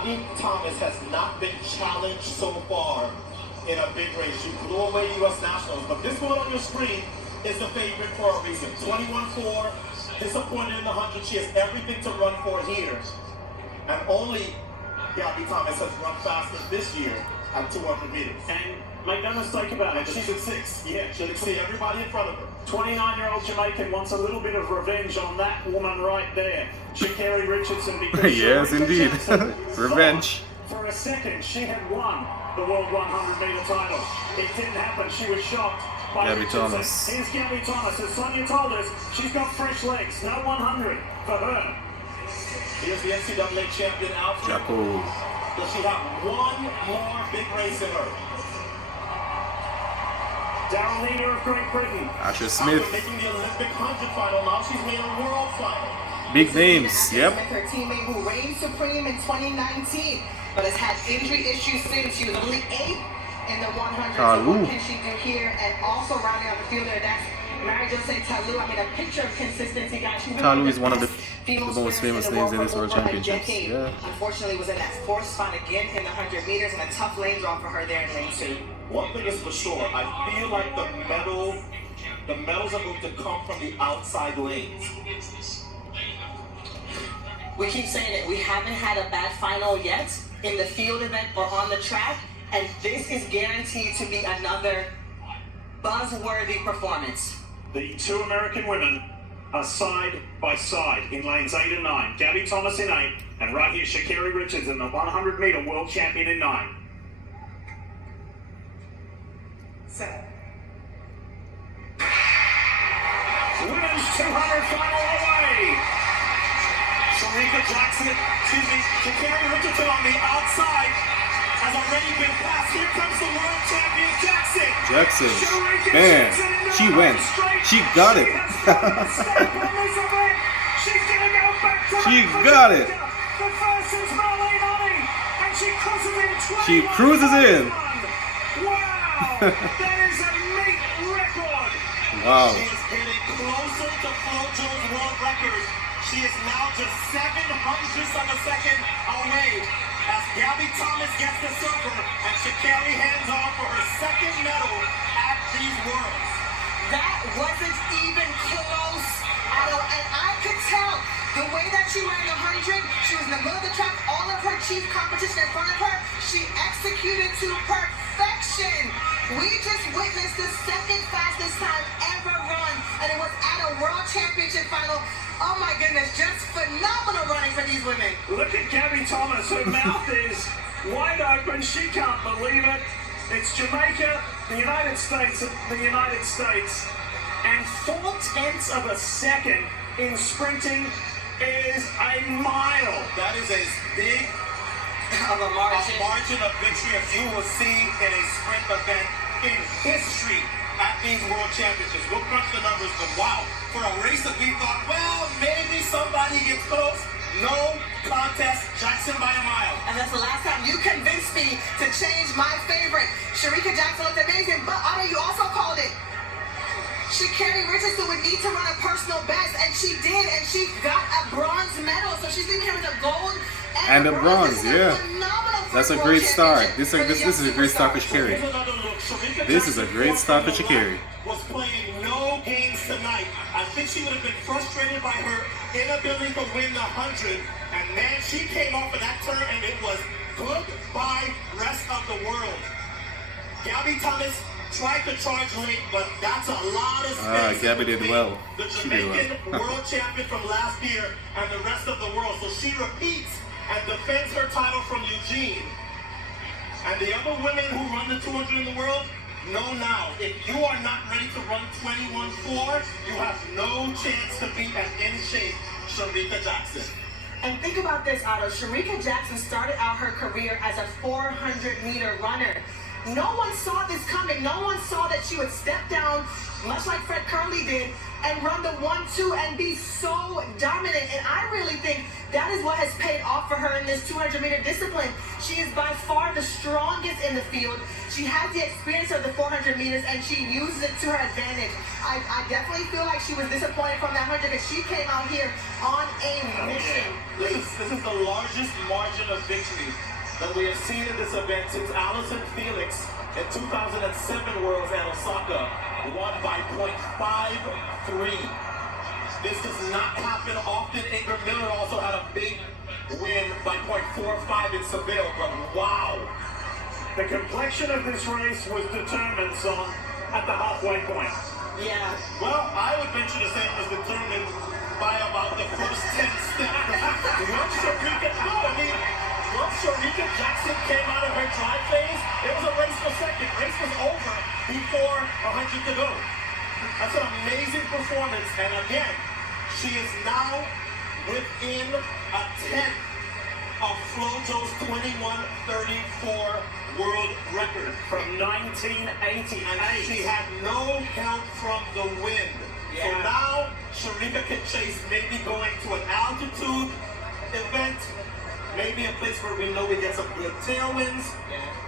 Gabby Thomas has not been challenged so far in a big race. She blew away U.S. Nationals, but this one on your screen is the favorite for a reason. 21-4, disappointed in the 100. She has everything to run for here. And only Gabby Thomas has run faster this year at 200 meters. And make no mistake about it. She's at 6. Yeah, she'll exceed everybody in front of her. 29-year-old Jamaican wants a little bit of revenge on that woman right there, Sha'Carri Richardson. Because yes, indeed. Revenge. For a second, she had won the World 100-meter title. It didn't happen. She was shocked by Gabby Richardson. Thomas. Here's Gabby Thomas. As Sonia told us, she's got fresh legs. No 100 for her. Here's the NCAA champion outfit. Jaco. Does she have one more big race in her? Daryl Leader of Great Britain. Asher Smith. After making the Olympic 100 final, now she's made a world final. Big names, yep. Her teammate who reigned supreme in 2019, but has had injury issues since. She was only 8th in the 100. So what can she do here? And also rounding out the field there, that's Mary Jose Talu. I mean, a picture of consistency, guys. Talu is one of the most famous names in this World Championships. Yeah. Unfortunately, was in that 4th spot again in the 100 meters, and a tough lane draw for her there in lane 2. One thing is for sure, I feel like the medals are going to come from the outside lanes. We keep saying it. We haven't had a bad final yet in the field event or on the track, and this is guaranteed to be another buzzworthy performance. The two American women are side by side in lanes 8 and 9. Gabby Thomas in 8, and right here, Sha'Carri Richardson, the 100-meter world champion in 9. Set. Women's 200 final away. Shericka Jackson, Sha'Carri Richardson on the outside has already been passed. Here comes the world champion Jackson. Jackson. Man, she went. She got it. She got it. She cruises in. Wow, that is a neat record. Wow. She is getting closer to Flojo's world record. She is now just 7/100ths of a second away as Gabby Thomas gets the silver and Sha'Carri hands on for her second medal at these Worlds. That wasn't even close at all, and I could tell the way that she ran the 100. She was in the middle of the track, all of her chief competition in front of her. She executed to perfection. We just witnessed the second fastest time ever run, and it was at a World Championship final. Oh my goodness, just phenomenal running for these women. Look at Gabby Thomas. Her mouth is wide open. She can't believe it. It's Jamaica, the United States, and 4/10 of a second in sprinting is a mile. That is as big Of a margin of victory as you will see in a sprint event in history at these World Championships. We'll crunch the numbers, but wow, for a race that we thought, well, maybe somebody gets close, no contest, Jackson by a mile. And that's the last time you convinced me to change my favorite. Shericka Jackson looked amazing, but Otto, you also called it. Sha'Carri Richardson would need to run a personal best, and she did, and she got a bronze medal. So she's leaving here with a gold And a bronze, yeah. That's a great start. This is a great start for Sha'Carri. This is a great start for Sha'Carri. Was playing no games tonight. I think she would have been frustrated by her inability to win the 100. And man, she came off of that turn and it was goodbye rest of the world. Gabby Thomas tried to charge late, but that's a lot of space. Gabby did well. The She did Jamaican well. world champion from last year and the rest of the world. So she repeats and defends her title from Eugene. And the other women who run the 200 in the world, know now, if you are not ready to run 21-4, you have no chance to beat an in-shape Shericka Jackson. And think about this, Otto. Shericka Jackson started out her career as a 400-meter runner. No one saw this coming. No one saw that she would step down, much like Fred Curley did, and run the 1-2 and be so dominant. And I really think that is what has paid off for her in this 200-meter discipline. She is by far the strongest in the field. She has the experience of the 400 meters, and she uses it to her advantage. I definitely feel like she was disappointed from that 100 because she came out here on a mission. This is the largest margin of victory that we have seen in this event since Allison Felix in 2007 Worlds at Osaka won by .53. This does not happen often. Ingrid Miller also had a big win by .45 in Seville, but wow. The complexion of this race was determined, Son, at the halfway point. Yeah. Well, I would venture to say it was determined by about the first 10 steps. Once Shericka Jackson came out of her drive phase, it was a race for second. Race was over before 100 to go. That's an amazing performance, and again, she is now within a tenth of Flojo's 21:34 world record From 1988. and she had no help from the wind. So now Shericka can chase, maybe going to an altitude event, maybe a place where we know we get some good tailwinds,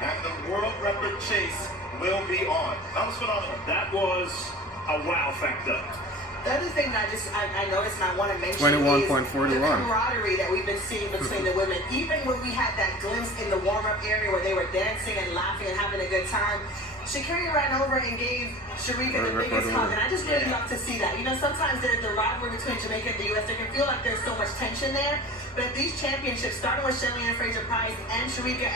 and the world record chase will be on. That was phenomenal. That was a wow factor. The other thing that I noticed and I want to mention 21.41. is the camaraderie that we've been seeing between the women. Even when we had that glimpse in the warm-up area where they were dancing and laughing and having a good time, Sha'Carri ran over and gave Shericka the biggest hug, and I just really love to see that. You know, sometimes there's the rivalry between Jamaica and the U.S. There can feel like there's so much tension there, but at these championships, starting with Shelly-Ann Fraser-Pryce and Shericka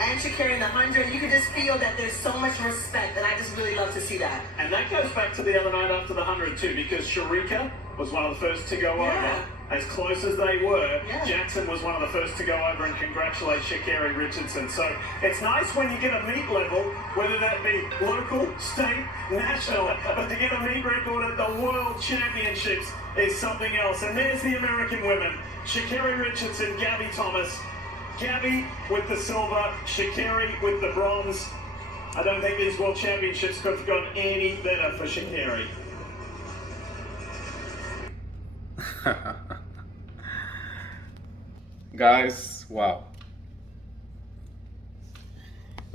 and Sha'Carri in the 100, you can just feel that there's so much respect, and I just really love to see that. And that goes back to the other night after the 100 too, because Shericka was one of the first to go over. As close as they were, Jackson was one of the first to go over and congratulate Sha'Carri Richardson. So it's nice when you get a meet level, whether that be local, state, national, but to get a meet record at the World Championships is something else. And there's the American women, Sha'Carri Richardson, Gabby Thomas. Gabby with the silver, Sha'Carri with the bronze. I don't think these World Championships could have gone any better for Sha'Carri. Guys, wow.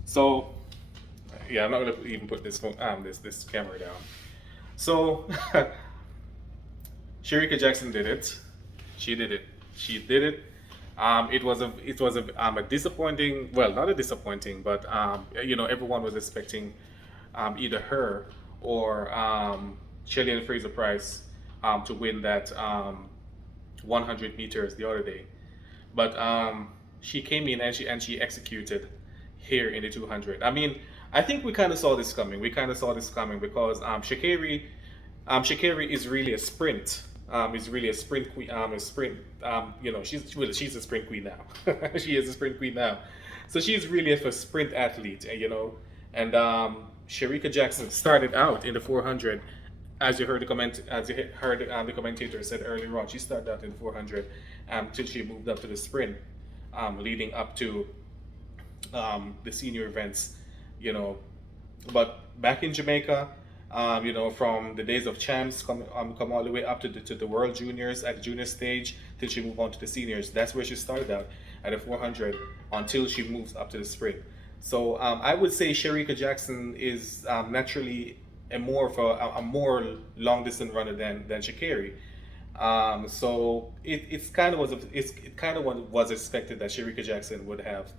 So, yeah, I'm not gonna even put this phone, this camera down. So, Shericka Jackson did it. She did it. She did it. It was a disappointing. Well, not a disappointing, but you know, everyone was expecting either her or Shelly-Ann Fraser-Pryce to win that 100 meters the other day. But she came in and she executed here in the 200. I mean, I think we kind of saw this coming. Because Sha'Carri is really a sprint. Is really a sprint queen. You know, she's a sprint queen now. She is a sprint queen now. So she's really a sprint athlete, you know. And Shericka Jackson started out in the 400. As you heard the commentator said earlier on, she started out in the 400 till she moved up to the sprint, leading up to the senior events, you know. But back in Jamaica, you know, from the days of champs, come all the way up to the World Juniors at the junior stage till she moved on to the seniors. That's where she started out at the 400 until she moves up to the sprint. So I would say Shericka Jackson is naturally a more long distance runner than Sha'Carri. So it kind of was expected that Shericka Jackson would have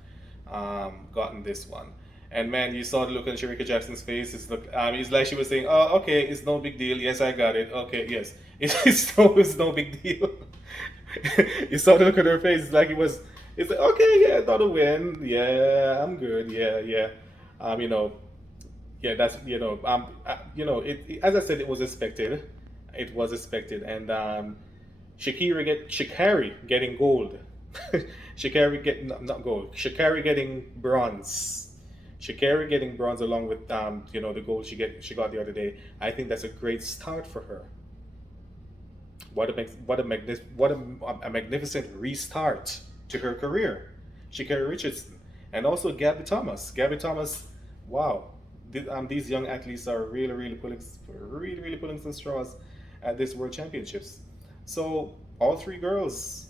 gotten this one. And man, you saw the look on Shericka Jackson's face. It's like she was saying, "Oh, okay, it's no big deal. Yes, I got it. Okay, yes, it's no big deal." You saw the look on her face. It's like it's like, okay, yeah, another win. Yeah, I'm good. Yeah. You know, yeah, that's you know, as I said, it was expected. It was expected, and Sha'Carri getting gold. Sha'Carri getting bronze. Sha'Carri getting bronze along with you know, the gold she got the other day. I think that's a great start for her. What a magnificent restart to her career, Sha'Carri Richardson, and also Gabby Thomas. Gabby Thomas, wow, these young athletes are really pulling some straws, at this World Championships. So all three girls,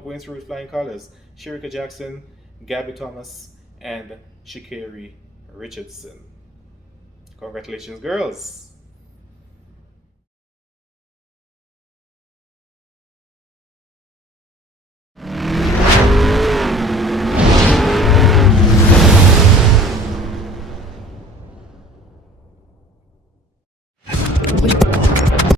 going through with flying colors: Shericka Jackson, Gabby Thomas, and Sha'Carri Richardson. Congratulations, girls!